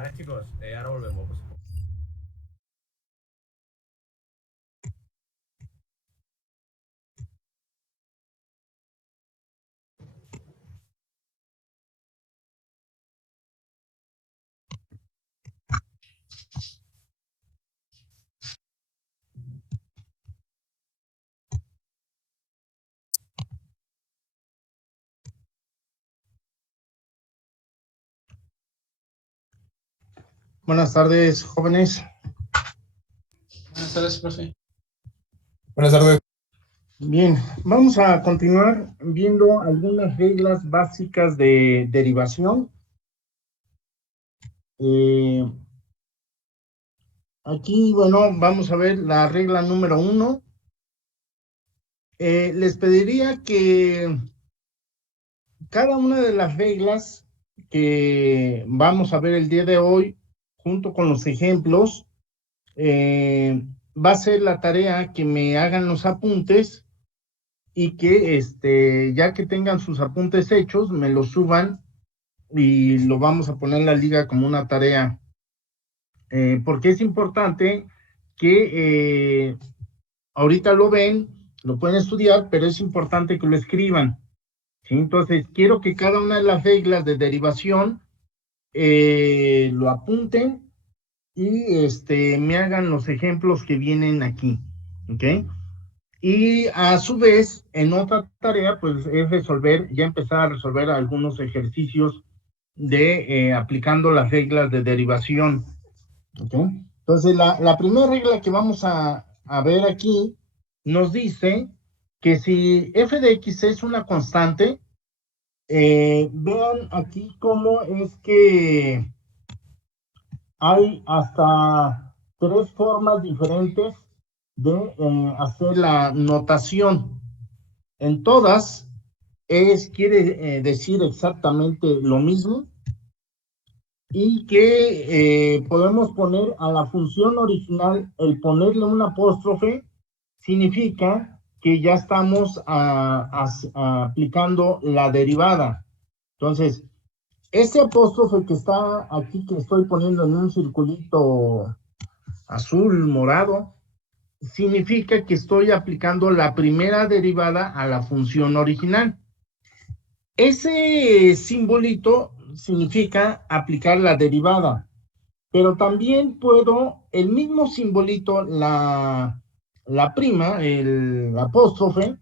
Vale, chicos, ahora volvemos. Buenas tardes, jóvenes. Buenas tardes, profe. Buenas tardes. Bien, vamos a continuar viendo algunas reglas básicas de derivación. Aquí, bueno, vamos a ver la regla número 1. Les pediría que cada una de las reglas que vamos a ver el día de hoy, junto con los ejemplos, va a ser la tarea que me hagan los apuntes y que ya que tengan sus apuntes hechos, me los suban y lo vamos a poner en la liga como una tarea, porque es importante que ahorita lo ven, lo pueden estudiar, pero es importante que lo escriban, ¿sí? Entonces, quiero que cada una de las reglas de derivación lo apunten y me hagan los ejemplos que vienen aquí, ¿ok? Y a su vez, en otra tarea, pues es ya empezar a resolver algunos ejercicios de aplicando las reglas de derivación. ¿Okay? Entonces, la primera regla que vamos a ver aquí nos dice que si f de x es una constante, vean aquí cómo es que hay hasta 3 formas diferentes de hacer la notación. En todas quiere decir exactamente lo mismo y que podemos poner a la función original, el ponerle un apóstrofe significa que ya estamos aplicando la derivada. Entonces, ese apóstrofe que está aquí, que estoy poniendo en un circulito azul, morado, significa que estoy aplicando la primera derivada a la función original. Ese simbolito significa aplicar la derivada, pero también puedo, el mismo simbolito, la prima, el apóstrofe,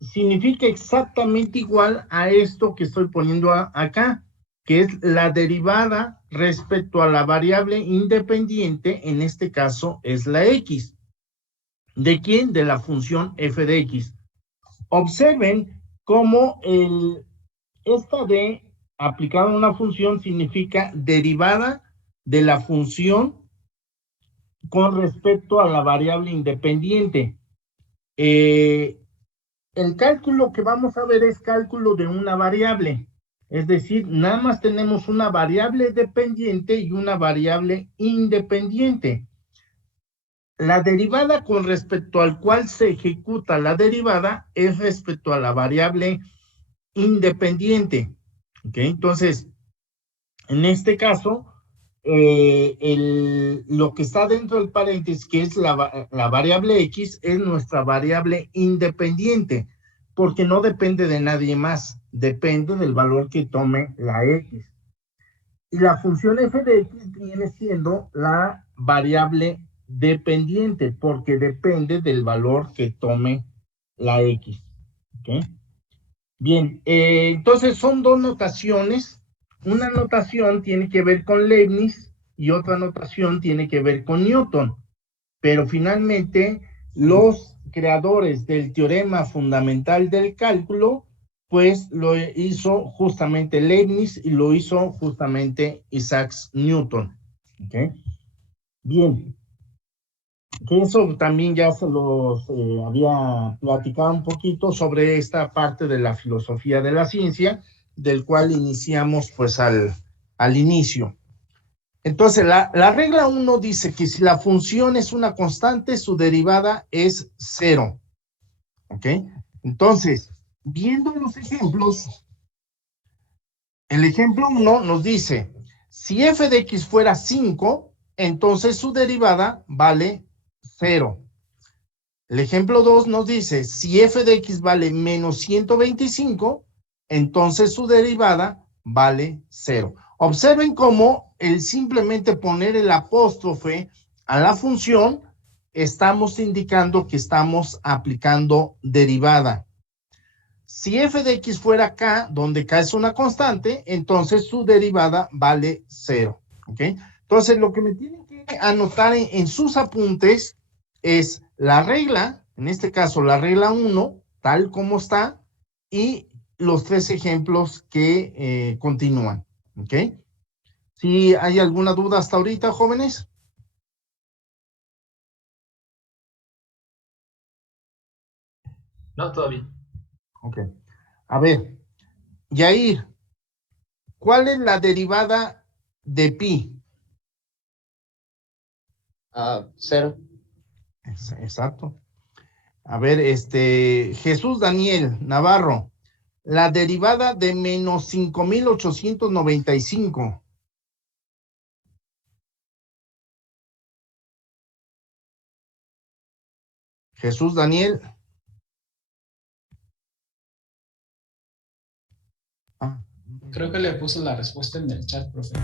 significa exactamente igual a esto que estoy poniendo acá, que es la derivada respecto a la variable independiente, en este caso es la x. ¿De quién? De la función f de x. Observen cómo esta d aplicada a una función significa derivada de la función con respecto a la variable independiente. El cálculo que vamos a ver es cálculo de una variable. Es decir, nada más tenemos una variable dependiente y una variable independiente. La derivada con respecto al cual se ejecuta la derivada es respecto a la variable independiente. ¿Ok? Entonces, en este caso, lo que está dentro del paréntesis, que es la variable x, es nuestra variable independiente, porque no depende de nadie más, depende del valor que tome la x. Y la función f de x viene siendo la variable dependiente, porque depende del valor que tome la x. ¿Okay? Bien, entonces son dos notaciones. Una notación tiene que ver con Leibniz y otra notación tiene que ver con Newton. Pero finalmente, los creadores del teorema fundamental del cálculo, pues lo hizo justamente Leibniz y lo hizo justamente Isaac Newton. ¿Okay? Bien, que eso también ya se los había platicado un poquito sobre esta parte de la filosofía de la ciencia, del cual iniciamos pues al inicio. Entonces, la regla 1 dice que si la función es una constante, su derivada es 0. ¿Ok? Entonces, viendo los ejemplos, el ejemplo 1 nos dice, Si f de x fuera 5, entonces su derivada vale 0. El ejemplo 2 nos dice, si f de x vale menos 125, entonces su derivada vale 0. Observen cómo el simplemente poner el apóstrofe a la función, estamos indicando que estamos aplicando derivada. Si f de x fuera k, donde k es una constante, entonces su derivada vale 0. ¿Ok? Entonces, lo que me tienen que anotar en sus apuntes es la regla, en este caso la regla 1, tal como está, y los 3 ejemplos que continúan. ¿Ok? ¿Sí hay alguna duda hasta ahorita, jóvenes? No, todo bien. Ok. A ver, Yair, ¿cuál es la derivada de pi? 0. Exacto. A ver, Jesús Daniel Navarro, la derivada de menos 5,895. Jesús Daniel. Creo que le puso la respuesta en el chat, profe.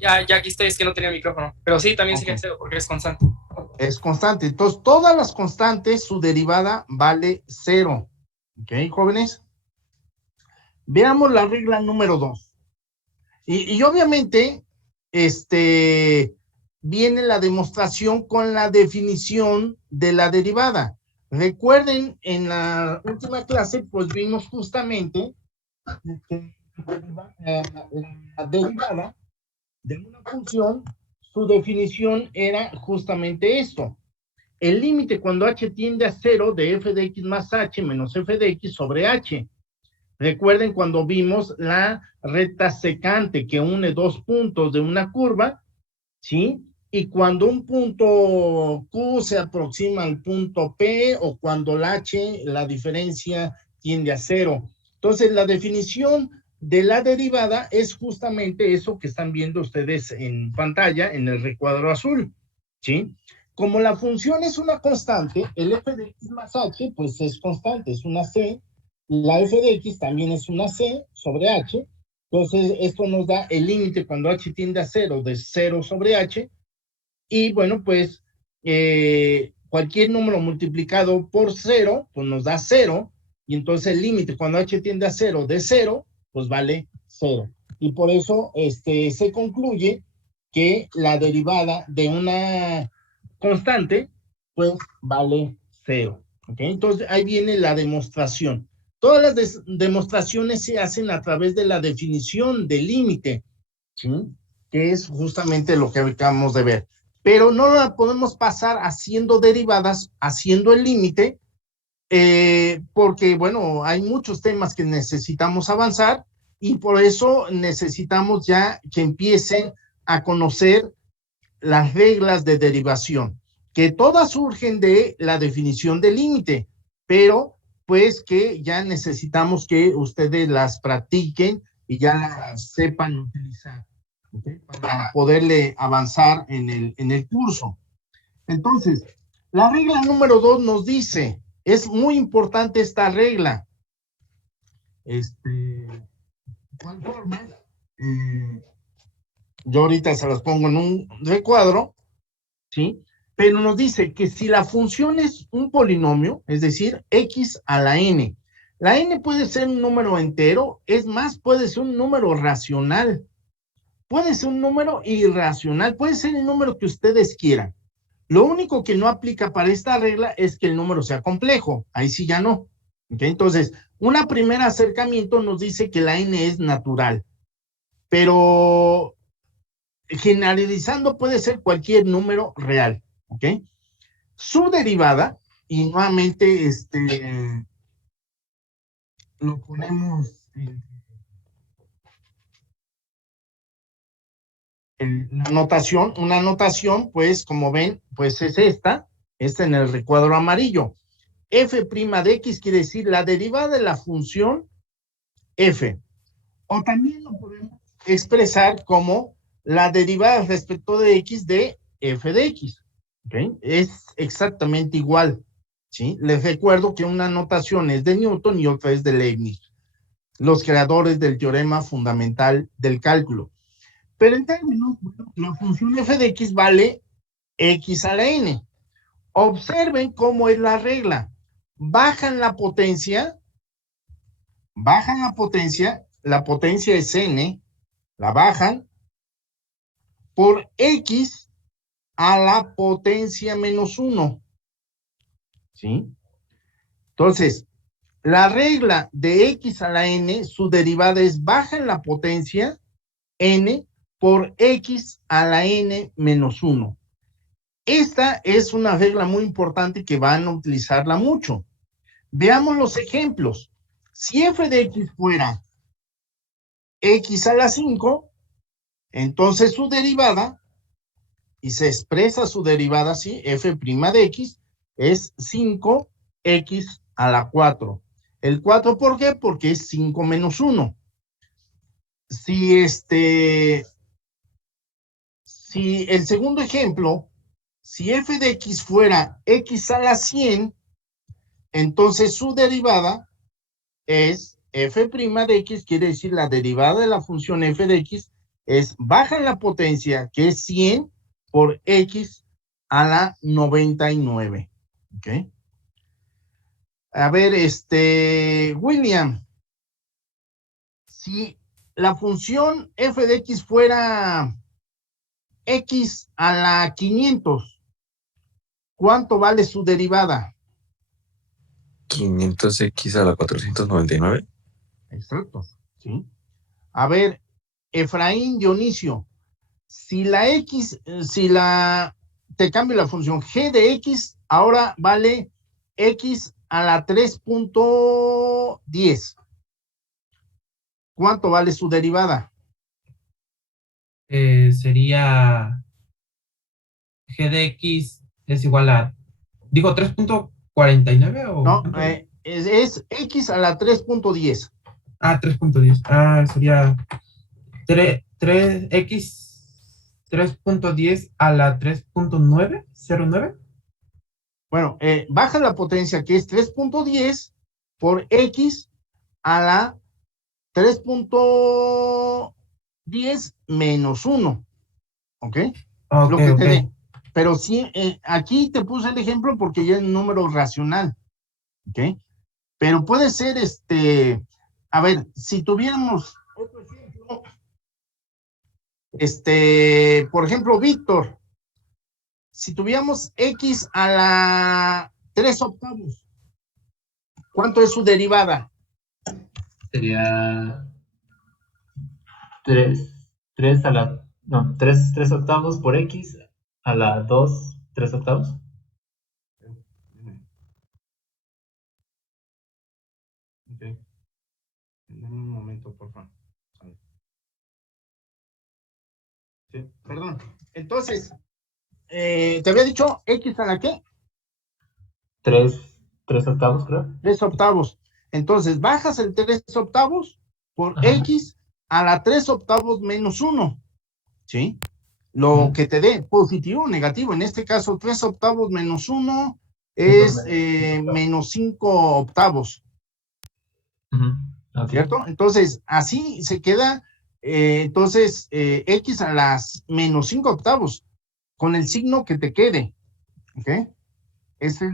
Ya aquí estoy, es que no tenía micrófono. Pero sí, también sería 0 porque es constante. Es constante. Entonces, todas las constantes, su derivada vale 0. ¿Ok, jóvenes? Veamos la regla número 2. Y obviamente, viene la demostración con la definición de la derivada. Recuerden, en la última clase, pues vimos justamente que la derivada de una función, su definición era justamente esto. El límite cuando h tiende a 0 de f de x más h menos f de x sobre h. Recuerden cuando vimos la recta secante que une dos puntos de una curva, ¿sí? Y cuando un punto Q se aproxima al punto P o cuando el H, la diferencia tiende a 0. Entonces, la definición de la derivada es justamente eso que están viendo ustedes en pantalla, en el recuadro azul, ¿sí? Como la función es una constante, el f de x más h, pues es constante, es una c. La f de x también es una c sobre h. Entonces, esto nos da el límite cuando h tiende a 0 de 0 sobre h. Y bueno, pues cualquier número multiplicado por 0, pues nos da 0. Y entonces el límite cuando h tiende a 0 de 0, pues vale 0. Y por eso se concluye que la derivada de una constante, pues vale 0. ¿Ok? Entonces ahí viene la demostración. Todas las demostraciones se hacen a través de la definición del límite, ¿sí? Que es justamente lo que acabamos de ver. Pero no la podemos pasar haciendo derivadas, haciendo el límite, porque, bueno, hay muchos temas que necesitamos avanzar y por eso necesitamos ya que empiecen a conocer las reglas de derivación, que todas surgen de la definición del límite, pero pues que ya necesitamos que ustedes las practiquen y ya las sepan utilizar, ¿okay? Para poderle avanzar en el curso. Entonces, la regla número 2 nos dice, es muy importante esta regla. ¿Cuál forma? Yo ahorita se las pongo en un recuadro, ¿sí? Pero nos dice que si la función es un polinomio, es decir, x a la n puede ser un número entero, es más, puede ser un número racional, puede ser un número irracional, puede ser el número que ustedes quieran. Lo único que no aplica para esta regla es que el número sea complejo, ahí sí ya no. ¿Okay? Entonces, un primer acercamiento nos dice que la n es natural, pero generalizando puede ser cualquier número real. ¿Ok? Su derivada, y nuevamente lo ponemos en la notación, una notación, pues como ven, pues es esta en el recuadro amarillo. F' de x quiere decir la derivada de la función f. O también lo podemos expresar como la derivada respecto de x de f de x. ¿Okay? Es exactamente igual. ¿Sí? Les recuerdo que una notación es de Newton y otra es de Leibniz, los creadores del teorema fundamental del cálculo. Pero en términos, la función f de x vale x a la n. Observen cómo es la regla. Bajan la potencia la potencia es n, la bajan por x a la potencia menos 1. ¿Sí? Entonces, la regla de x a la n, su derivada es bajan la potencia n por x a la n menos 1. Esta es una regla muy importante que van a utilizarla mucho. Veamos los ejemplos. Si f de x fuera x a la 5, entonces su derivada, y se expresa su derivada así, f' de x, es 5x a la 4. ¿El 4 por qué? Porque es 5 menos 1. Si el segundo ejemplo, si f de x fuera x a la 100, entonces su derivada es f' de x, quiere decir la derivada de la función f de x es baja en la potencia, que es 100 por x a la 99. ¿Ok? A ver, William, si la función f de x fuera x a la 500, ¿cuánto vale su derivada? 500x a la 499. Exacto, ¿sí? A ver, Efraín Dionisio, si te cambio la función g de x, ahora vale x a la 3.10. ¿Cuánto vale su derivada? Sería g de x es igual a, digo, 3.49 o... No, es x a la 3.10. 3.10. Sería 3x 3.10 a la 3.909. Bueno, baja la potencia, que es 3.10 por x a la 3.10 menos 1. ¿Ok? Ok, Lo que ok. te dé. Pero sí, aquí te puse el ejemplo porque ya es un número racional. ¿Ok? Pero puede ser, a ver, si tuviéramos otro ejemplo, por ejemplo, Víctor, si tuviéramos x a la 3 octavos, ¿cuánto es su derivada? Sería 3 a la... No, 3 octavos por x a la 2, 3 octavos. Okay. Dame un momento, por favor. Sí, perdón. Entonces, te había dicho x a la qué? 3 octavos, creo. 3 octavos. Entonces, bajas el 3 octavos por Ajá. x a la 3 octavos menos 1. ¿Sí? Lo que te dé, positivo o negativo. En este caso, 3 octavos menos 1 es menos 5 octavos. Okay. ¿Cierto? Entonces, así se queda, entonces, x a las menos 5 octavos, con el signo que te quede. ¿Ok? Esa es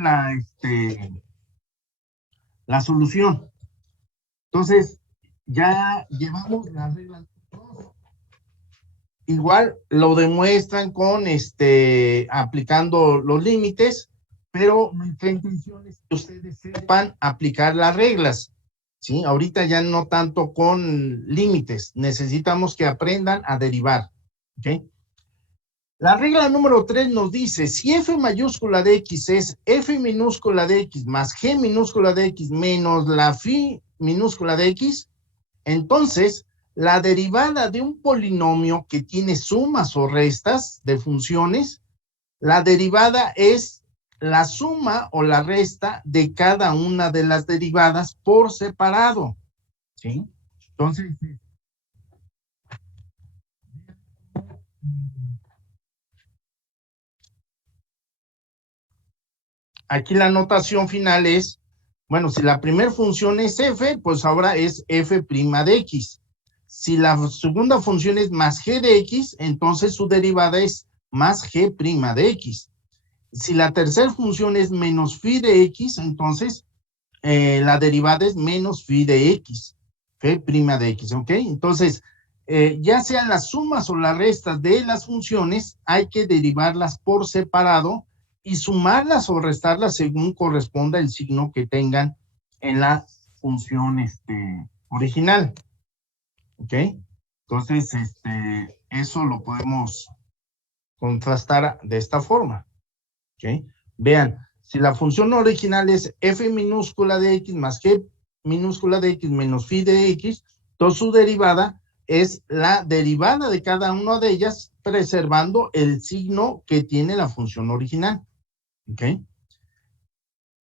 la solución. Entonces, ya llevamos la regla 2. Igual lo demuestran con aplicando los límites, pero nuestra intención es que ustedes sepan aplicar las reglas. ¿Sí? Ahorita ya no tanto con límites, necesitamos que aprendan a derivar. ¿Ok? La regla número 3 nos dice, si f mayúscula de x es f minúscula de x más g minúscula de x menos la phi minúscula de x, entonces la derivada de un polinomio que tiene sumas o restas de funciones, la derivada es la suma o la resta de cada una de las derivadas por separado. ¿Sí? Entonces, aquí la notación final es, bueno, si la primera función es f, pues ahora es f' de x. Si la segunda función es más g de x, entonces su derivada es más g' de x. Si la tercera función es menos phi de x, entonces la derivada es menos phi de x, f' de x, ¿ok? Entonces, ya sean las sumas o las restas de las funciones, hay que derivarlas por separado y sumarlas o restarlas según corresponda el signo que tengan en la función original, ¿ok? Entonces, eso lo podemos contrastar de esta forma, ¿ok? Vean, si la función original es f minúscula de x más g minúscula de x menos phi de x, entonces su derivada es la derivada de cada una de ellas, preservando el signo que tiene la función original, ¿ok?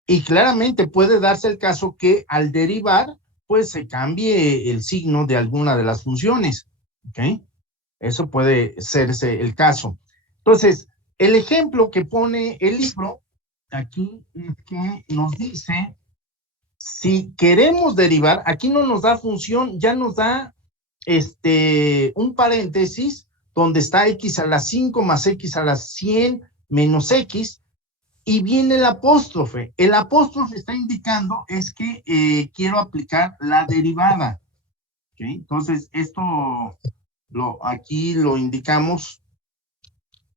Y claramente puede darse el caso que al derivar, pues se cambie el signo de alguna de las funciones, ¿ok? Eso puede serse el caso. Entonces, el ejemplo que pone el libro aquí es que nos dice, si queremos derivar, aquí no nos da función, ya nos da un paréntesis donde está x a la 5 más x a la 100 menos x, y viene el apóstrofe. El apóstrofe está indicando es que quiero aplicar la derivada, ¿ok? Entonces, esto aquí lo indicamos,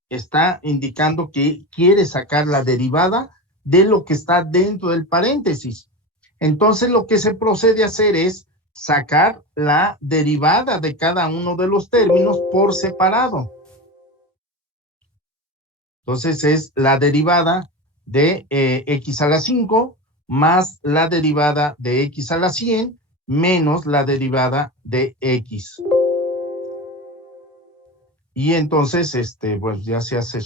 está indicando que quiere sacar la derivada de lo que está dentro del paréntesis. Entonces, lo que se procede a hacer es sacar la derivada de cada uno de los términos por separado. Entonces, es la derivada de x a la 5 más la derivada de x a la 100 menos la derivada de x. Y entonces, pues ya se hace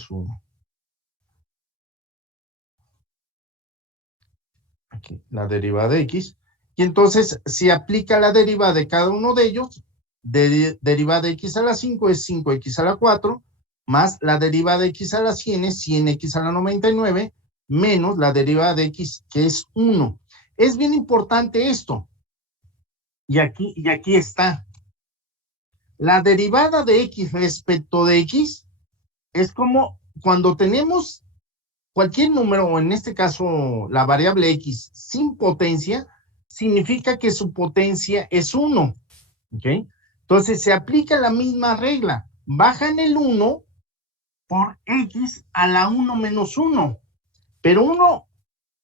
aquí, la derivada de x. Y entonces, si aplica la derivada de cada uno de ellos, derivada de x a la 5 es 5x a la 4, más la derivada de x a la 100 es 100x a la 99, menos la derivada de x, que es 1. Es bien importante esto. Y aquí está. La derivada de x respecto de x es como cuando tenemos cualquier número, o en este caso la variable x sin potencia, significa que su potencia es 1, ¿ok? Entonces se aplica la misma regla. Bajan el 1 por x a la 1 menos 1, pero 1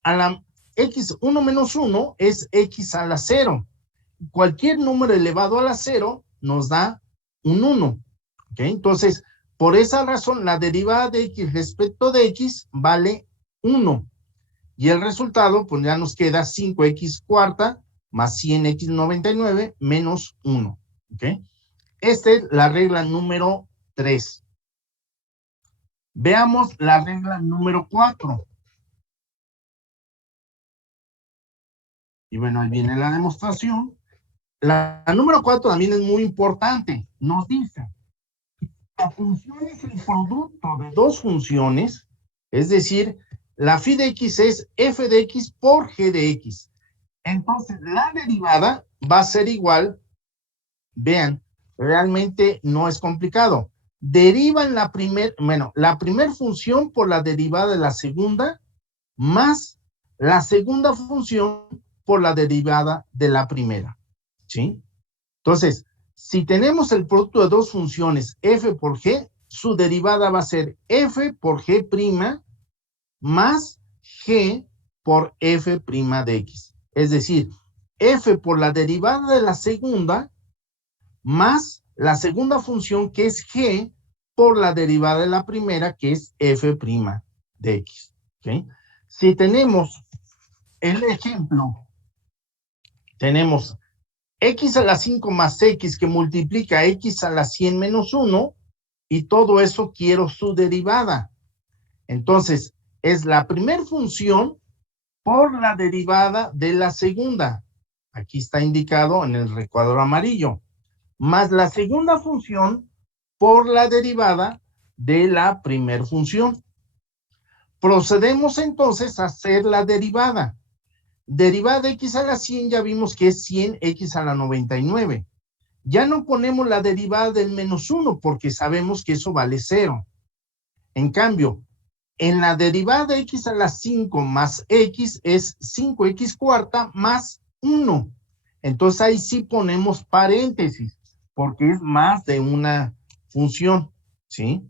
a la x 1 menos 1 es x a la 0. Cualquier número elevado a la 0 nos da un 1, ¿ok? Entonces, por esa razón, la derivada de x respecto de x vale 1. Y el resultado, pues ya nos queda 5x cuarta más 100x 99 menos 1, ¿ok? Esta es la regla número 3. Veamos la regla número 4. Y bueno, ahí viene la demostración. La número 4 también es muy importante. Nos dice, la función es el producto de dos funciones, es decir, la phi de x es f de x por g de x. Entonces, la derivada va a ser igual, vean, realmente no es complicado. Derivan la primer función por la derivada de la segunda, más la segunda función por la derivada de la primera, ¿sí? Entonces, si tenemos el producto de dos funciones, f por g, su derivada va a ser f por g' más g por f' de x. Es decir, f por la derivada de la segunda más la segunda función, que es g, por la derivada de la primera, que es f' de x. ¿Okay? Si tenemos el ejemplo, tenemos x a la 5 más x que multiplica x a la 100 menos 1, y todo eso quiero su derivada. Entonces, es la primera función por la derivada de la segunda. Aquí está indicado en el recuadro amarillo. Más la segunda función por la derivada de la primera función. Procedemos entonces a hacer la derivada. Derivada de x a la 100 ya vimos que es 100x a la 99. Ya no ponemos la derivada del menos 1 porque sabemos que eso vale 0. En cambio, en la derivada de x a la 5 más x es 5x cuarta más 1. Entonces ahí sí ponemos paréntesis porque es más de una función, ¿sí?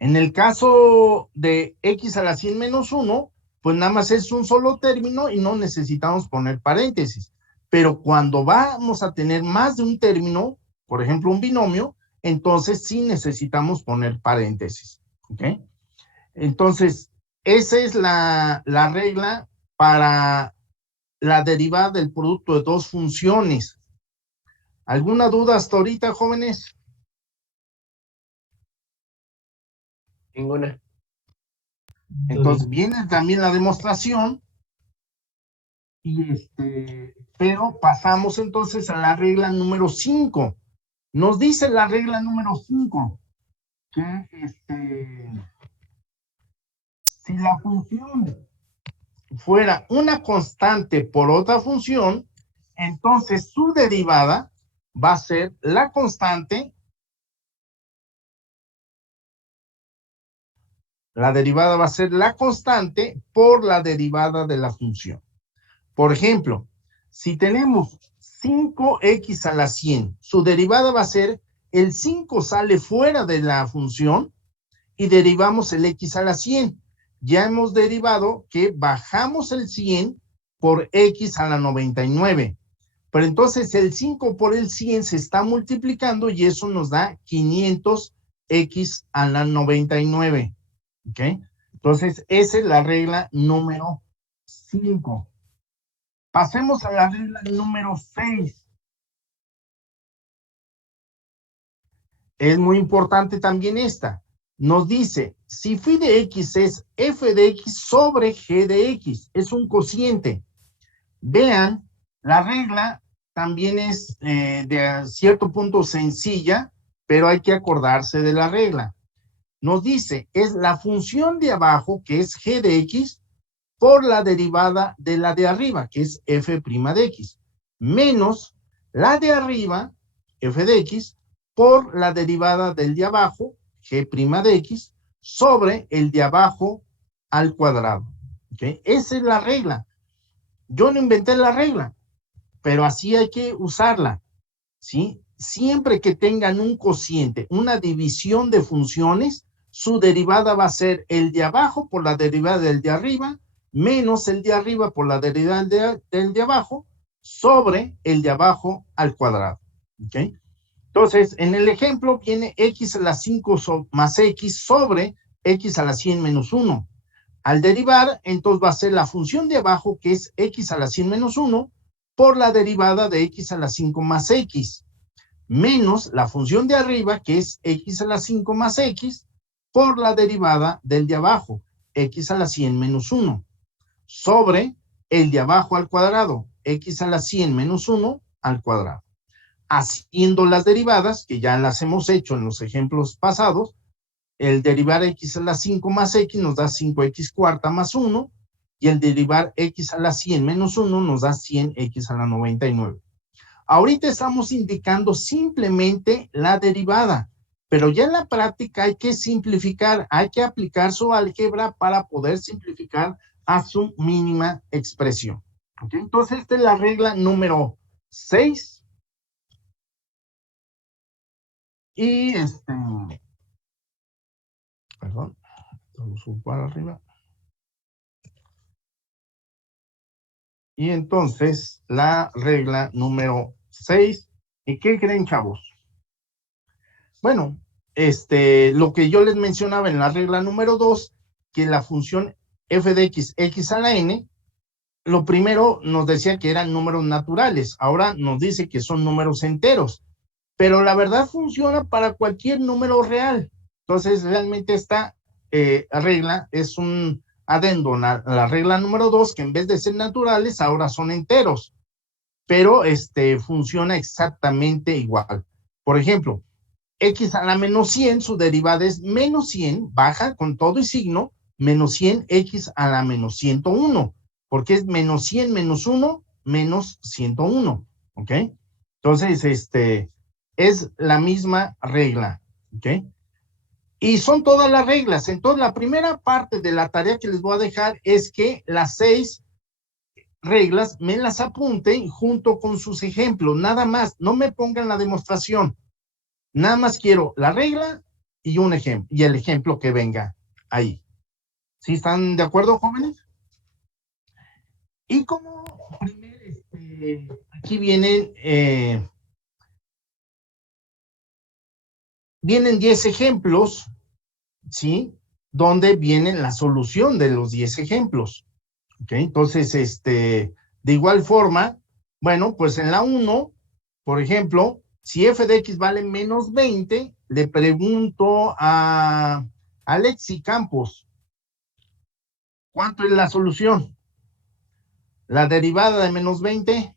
En el caso de x a la 100 menos 1, pues nada más es un solo término y no necesitamos poner paréntesis. Pero cuando vamos a tener más de un término, por ejemplo un binomio, entonces sí necesitamos poner paréntesis, ¿ok? Entonces, esa es la regla para la derivada del producto de dos funciones. ¿Alguna duda hasta ahorita, jóvenes? Ninguna. Entonces viene también la demostración y pero pasamos entonces a la regla número 5. Nos dice la regla número 5 que si la función fuera una constante por otra función, entonces su derivada va a ser la constante. La derivada va a ser la constante por la derivada de la función. Por ejemplo, si tenemos 5x a la 100, su derivada va a ser el 5 sale fuera de la función y derivamos el x a la 100. Ya hemos derivado que bajamos el 100 por x a la 99. Pero entonces el 5 por el 100 se está multiplicando y eso nos da 500x a la 99. ¿Ok? Entonces, esa es la regla número 5. Pasemos a la regla número 6. Es muy importante también esta. Nos dice, si phi de x es f de x sobre g de x, es un cociente. Vean, la regla también es de cierto punto sencilla, pero hay que acordarse de la regla. Nos dice, es la función de abajo, que es g de x, por la derivada de la de arriba, que es f' de x, menos la de arriba, f de x, por la derivada del de abajo, g' de x, sobre el de abajo al cuadrado. ¿Okay? Esa es la regla. Yo no inventé la regla, pero así hay que usarla, ¿sí? Siempre que tengan un cociente, una división de funciones, su derivada va a ser el de abajo por la derivada del de arriba, menos el de arriba por la derivada del de abajo, sobre el de abajo al cuadrado. ¿Ok? Entonces, en el ejemplo viene x a la 5 más x sobre x a la 100 menos 1. Al derivar, entonces va a ser la función de abajo, que es x a la 100 menos 1, por la derivada de x a la 5 más x, menos la función de arriba, que es x a la 5 más x, por la derivada del de abajo, x a la 100 menos 1, sobre el de abajo al cuadrado, x a la 100 menos 1 al cuadrado. Haciendo las derivadas, que ya las hemos hecho en los ejemplos pasados, el derivar x a la 5 más x nos da 5x cuarta más 1, y el derivar x a la 100 menos 1 nos da 100x a la 99. Ahorita estamos indicando simplemente la derivada, pero ya en la práctica hay que simplificar, hay que aplicar su álgebra para poder simplificar a su mínima expresión. ¿Okay? Entonces, esta es la regla número 6. Y perdón, lo subo para arriba. Y entonces, la regla número 6. ¿Y qué creen, chavos? Bueno, lo que yo les mencionaba en la regla número 2, que la función f de x, x a la n, lo primero nos decía que eran números naturales. Ahora nos dice que son números enteros. Pero la verdad funciona para cualquier número real. Entonces, realmente esta regla es un adendo a la regla número 2, que en vez de ser naturales, ahora son enteros. Pero funciona exactamente igual. Por ejemplo, x a la menos 100, su derivada es menos 100, baja con todo y signo, menos 100x a la menos 101, porque es menos 100 menos 1 menos 101, ¿ok? Entonces, es la misma regla, ¿ok? Y son todas las reglas. Entonces, la primera parte de la tarea que les voy a dejar es que las 6 reglas me las apunten junto con sus ejemplos, nada más, no me pongan la demostración, nada más quiero la regla y un ejemplo, y el ejemplo que venga ahí. ¿Sí están de acuerdo, jóvenes? Y como primer, aquí vienen 10 ejemplos, ¿sí? Donde viene la solución de los 10 ejemplos. ¿Ok? Entonces, de igual forma, bueno, pues en la 1, por ejemplo, si f de x vale menos 20, le pregunto a Alexi Campos, ¿cuánto es la solución? La derivada de menos 20.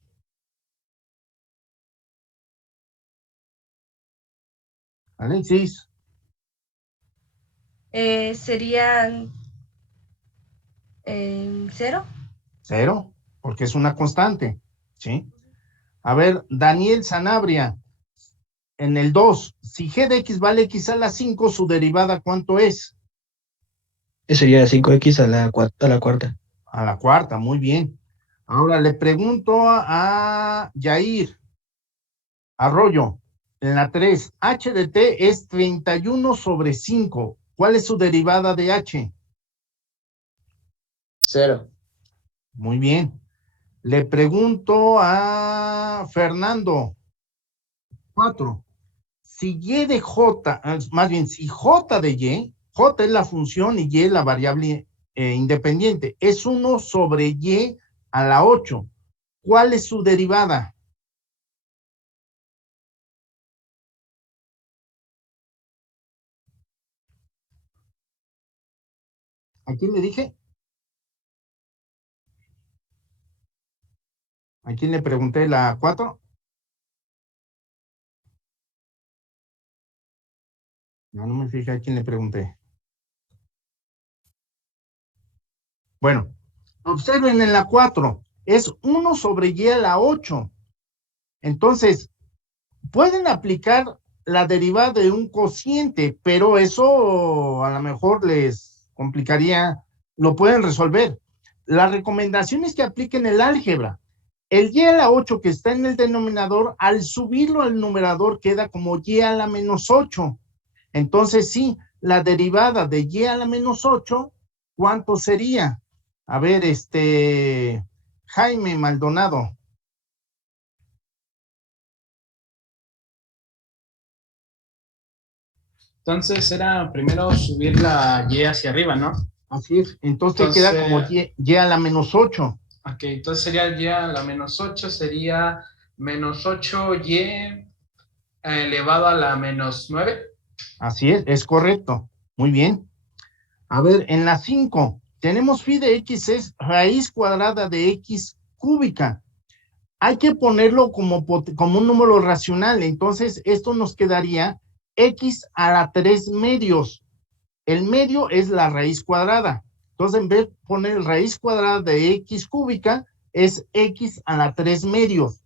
Alexis. Serían 0. 0, porque es una constante, ¿sí? A ver, Daniel Sanabria, en el 2, si g de x vale x a la 5, su derivada, ¿cuánto es? Sería 5x a la cuarta. A la cuarta, muy bien. Ahora le pregunto a Yair Arroyo, en la 3, h de t es 31 sobre 5. ¿Cuál es su derivada de h? 0. Muy bien. Le pregunto a Fernando, 4. Si y de j, más bien, si j de y, j es la función y es la variable independiente, es 1 sobre y a la 8. ¿Cuál es su derivada? ¿A quién le dije? ¿A quién le pregunté la 4? No me fijé a quién le pregunté. Bueno, observen en la 4, es 1 sobre y a la 8. Entonces, pueden aplicar la derivada de un cociente, pero eso a lo mejor les complicaría, lo pueden resolver. La recomendación es que apliquen el álgebra. El y a la 8 que está en el denominador, al subirlo al numerador queda como y a la menos 8. Entonces, sí, la derivada de y a la menos 8, ¿cuánto sería? A ver, Jaime Maldonado. Entonces era primero subir la y hacia arriba, ¿no? Así es. Entonces queda como y a la menos 8. Ok, entonces sería y a la menos 8, sería menos 8y elevado a la menos 9. Así es correcto. Muy bien. A ver, en la 5, tenemos phi de x es raíz cuadrada de x cúbica. Hay que ponerlo como un número racional. Entonces, esto nos quedaría x a la 3 medios. El medio es la raíz cuadrada. Entonces, en vez de poner raíz cuadrada de x cúbica, es x a la 3 medios.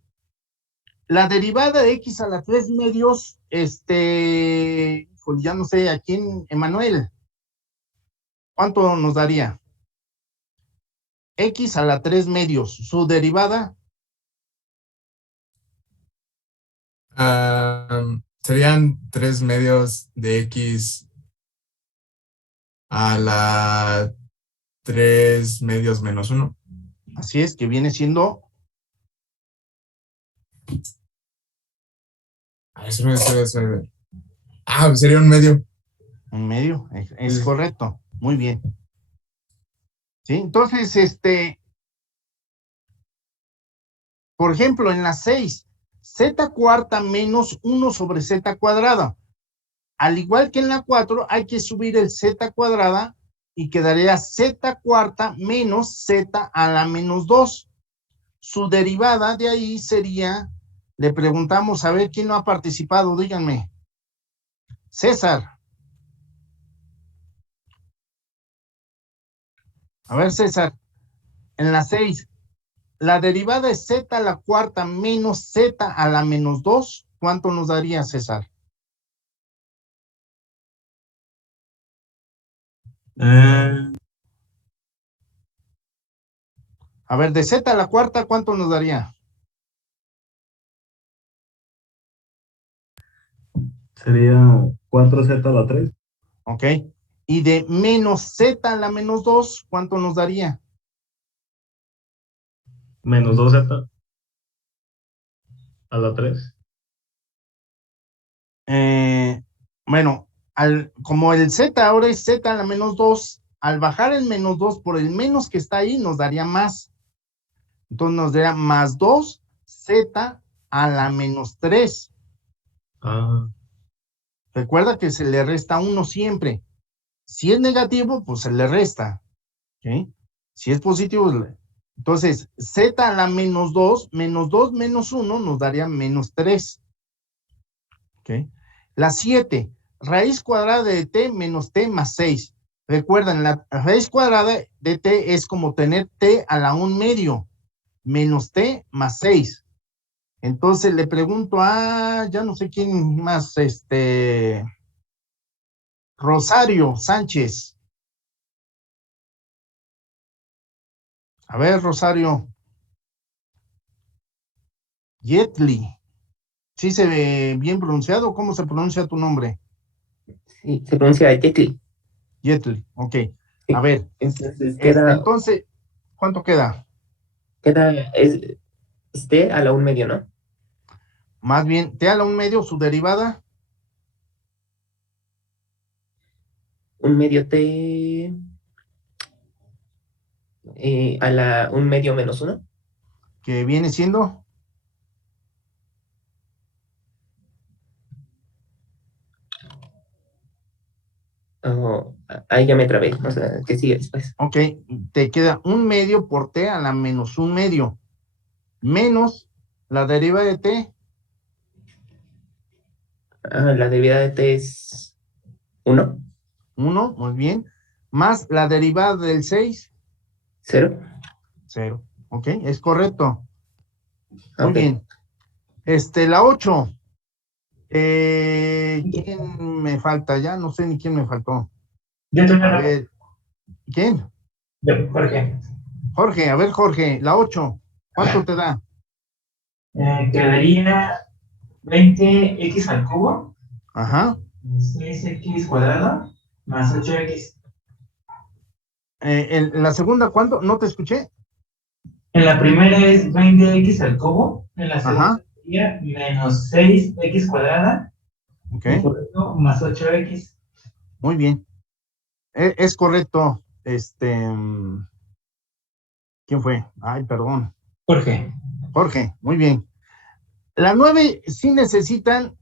La derivada de x a la 3 medios, pues ya no sé, ¿a quién? Emanuel. ¿Cuánto nos daría? X a la 3 medios. ¿Su derivada? Serían 3 medios de x a la 3 medios menos 1. Así es, que viene siendo... Sería un medio. Un medio, es correcto. Muy bien. ¿Sí? Entonces, por ejemplo, en la 6, z cuarta menos 1 sobre z cuadrada. Al igual que en la 4, hay que subir el z cuadrada y quedaría z cuarta menos z a la menos 2. Su derivada de ahí sería, le preguntamos, a ver, ¿quién no ha participado? Díganme. César. A ver, César, en la 6, la derivada de z a la cuarta menos z a la menos 2, ¿cuánto nos daría, César? A ver, de z a la cuarta, ¿cuánto nos daría? Sería 4z a la 3. ¿Ok? Y de menos z a la menos 2, ¿cuánto nos daría? Menos 2z a la 3. Bueno, como el z ahora es z a la menos 2, al bajar el menos 2 por el menos que está ahí, nos daría más. Entonces nos daría más 2z a la menos 3. Ah, Recuerda que se le resta 1 siempre. Si es negativo, pues se le resta. ¿Ok? Si es positivo, entonces z a la menos 2 menos 1 nos daría menos 3. ¿Ok? La 7, raíz cuadrada de t menos t más 6. Recuerden, la raíz cuadrada de t es como tener t a la 1 medio menos t más 6. Entonces le pregunto a, ya no sé quién más, Rosario Sánchez. A ver, Rosario. Yetli. ¿Sí se ve bien pronunciado? ¿Cómo se pronuncia tu nombre? Sí, se pronuncia Yetli. Yetli, ok. Sí. A ver, Entonces queda, entonces, ¿cuánto queda? es t a la 1 medio, ¿no? Más bien, t a la 1 medio, su derivada. 1 medio t a la 1 medio menos 1. Que viene siendo. Oh, ahí ya me trabé. O sea, ¿qué sigue después? Ok, te queda 1 medio por t a la menos 1 medio. Menos la derivada de t. La derivada de t es 1, 1, muy bien. Más la derivada del 6. 0. 0. Ok, es correcto. Muy Ok. bien. La 8. ¿Quién me falta? Ya no sé ni quién me faltó. Yo tengo A ver, ¿quién? Jorge. Jorge, a ver, Jorge, la 8. ¿Cuánto te da? Quedaría 20x al cubo, Ajá. 6x cuadrado, más 8x. En la segunda, ¿cuánto? No te escuché. En la primera es 20x al cubo, en la segunda Ajá. sería menos 6x cuadrada, Ok, correcto, más 8x. muy bien. Es correcto. ¿Quién fue? Ay, perdón. Jorge. Jorge, muy bien. La 9 sí necesitan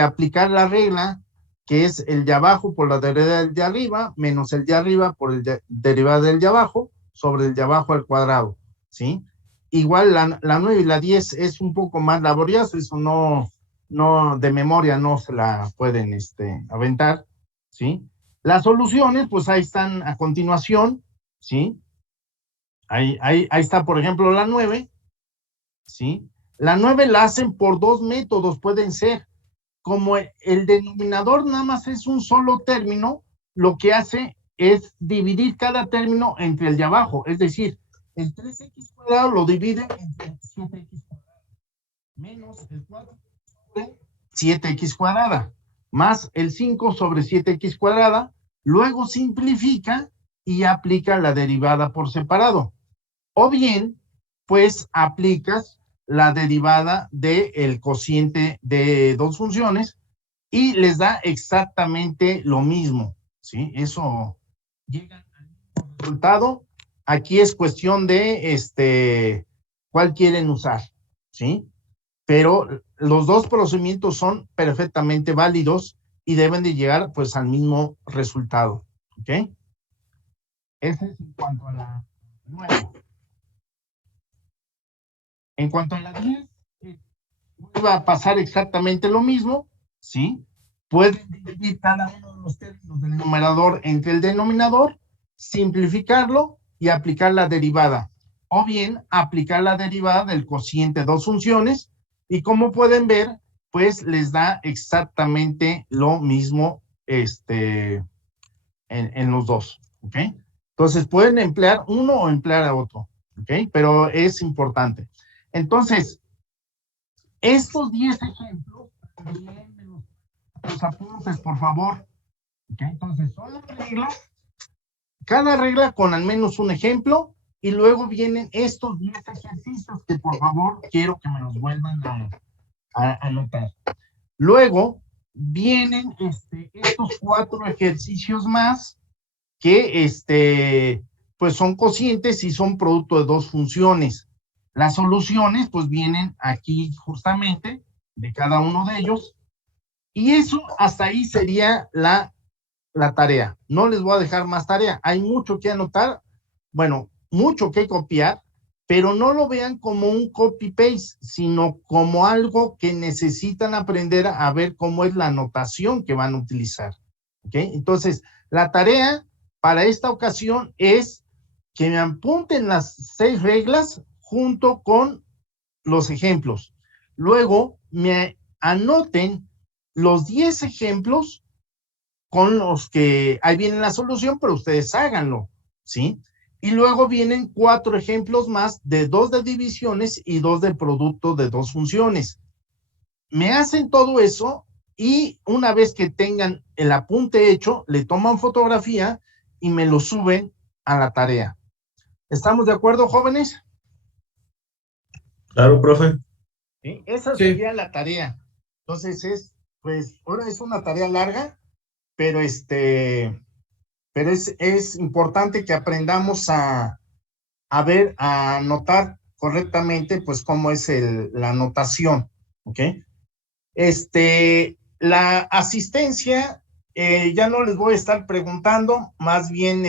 aplicar la regla, que es el de abajo por la derivada del de arriba, menos el de arriba por el derivada del de abajo, sobre el de abajo al cuadrado, ¿sí? Igual la 9 y la 10 es un poco más laborioso, eso no, de memoria no se la pueden aventar, ¿sí? Las soluciones, pues ahí están a continuación, ¿sí? Ahí está, por ejemplo, la 9, ¿sí? La 9 la hacen por 2 métodos, pueden ser. Como el denominador nada más es un solo término, lo que hace es dividir cada término entre el de abajo, es decir, el 3x cuadrado lo divide entre 7x cuadrado, menos el 4 sobre 7x cuadrada, más el 5 sobre 7x cuadrada, luego simplifica y aplica la derivada por separado. O bien, pues aplicas la derivada del cociente de dos funciones y les da exactamente lo mismo, ¿sí? Eso llega al mismo resultado. Aquí es cuestión de cuál quieren usar, ¿sí? Pero los dos procedimientos son perfectamente válidos y deben de llegar pues al mismo resultado, ¿ok? Ese es en cuanto a la 9. En cuanto a la 10, va a pasar exactamente lo mismo, ¿sí? Pueden dividir cada uno de los términos del numerador entre el denominador, simplificarlo y aplicar la derivada. O bien, aplicar la derivada del cociente de dos funciones. Y como pueden ver, pues les da exactamente lo mismo en los dos. ¿Ok? Entonces, pueden emplear uno o emplear a otro. ¿Ok? Pero es importante. Entonces, estos 10 ejemplos, los apuntes, por favor. ¿Ok? Entonces, son las reglas. Cada regla con al menos un ejemplo. Y luego vienen estos 10 ejercicios que, por favor, quiero que me los vuelvan a anotar. Luego vienen estos 4 ejercicios más que pues son cocientes y son producto de dos funciones. Las soluciones pues vienen aquí justamente de cada uno de ellos. Y eso hasta ahí sería la tarea. No les voy a dejar más tarea. Hay mucho que anotar, bueno, mucho que copiar, pero no lo vean como un copy-paste, sino como algo que necesitan aprender a ver cómo es la notación que van a utilizar. ¿Ok? Entonces, la tarea para esta ocasión es que me apunten las 6 reglas junto con los ejemplos. Luego, me anoten los 10 ejemplos con los que ahí viene la solución, pero ustedes háganlo, ¿sí? Y luego vienen 4 ejemplos más de 2 de divisiones y 2 del producto de dos funciones. Me hacen todo eso y una vez que tengan el apunte hecho, le toman fotografía y me lo suben a la tarea. ¿Estamos de acuerdo, jóvenes? Claro, profe. ¿Sí? Esa Sí. sería la tarea. Entonces pues, ahora es una tarea larga, pero pero es importante que aprendamos a ver, a anotar correctamente, pues, cómo es la anotación, ¿ok? La asistencia, ya no les voy a estar preguntando, más bien,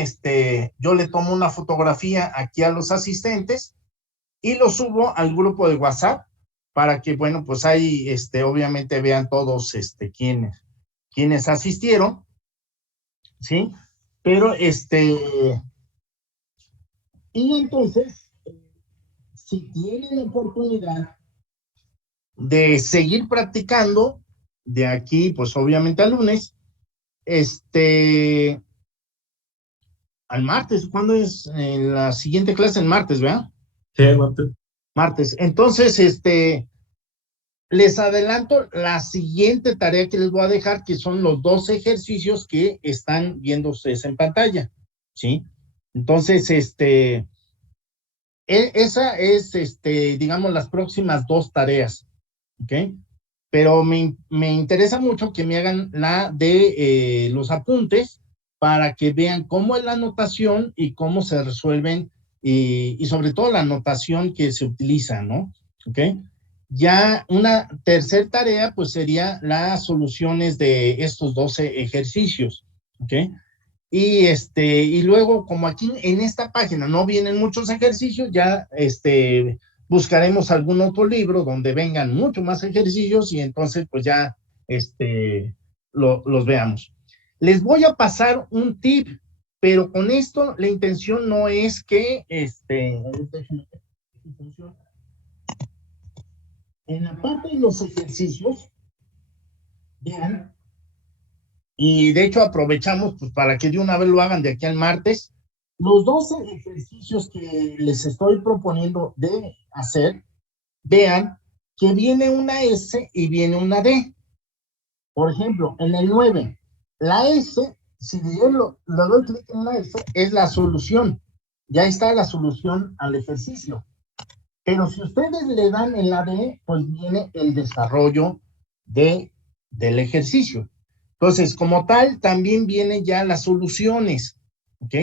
yo le tomo una fotografía aquí a los asistentes y lo subo al grupo de WhatsApp para que, bueno, pues ahí, obviamente vean todos, quienes asistieron, ¿sí? Pero, y entonces, si tienen la oportunidad de seguir practicando, de aquí, pues obviamente al lunes, al martes, ¿cuándo es la siguiente clase? El martes, ¿verdad? Sí, aguante. Martes. Entonces, les adelanto la siguiente tarea que les voy a dejar, que son los 2 ejercicios que están viendo ustedes en pantalla, ¿sí? Entonces, esa es, digamos, las próximas 2 tareas, ¿ok? Pero me interesa mucho que me hagan la de los apuntes para que vean cómo es la anotación y cómo se resuelven y sobre todo la anotación que se utiliza, ¿no? ¿Ok? Ya una tercera tarea pues sería las soluciones de estos 12 ejercicios, ¿ok? Y luego, como aquí en esta página no vienen muchos ejercicios, ya buscaremos algún otro libro donde vengan mucho más ejercicios y entonces pues ya los veamos. Les voy a pasar un tip, pero con esto la intención no es que en la parte de los ejercicios, vean, y de hecho aprovechamos pues, para que de una vez lo hagan de aquí al martes. Los 12 ejercicios que les estoy proponiendo de hacer, vean que viene una S y viene una D. Por ejemplo, en el 9, la S, si yo le doy clic en la S, es la solución. Ya está la solución al ejercicio. Pero si ustedes le dan en la D, pues viene el desarrollo del ejercicio. Entonces, como tal, también vienen ya las soluciones, ¿ok?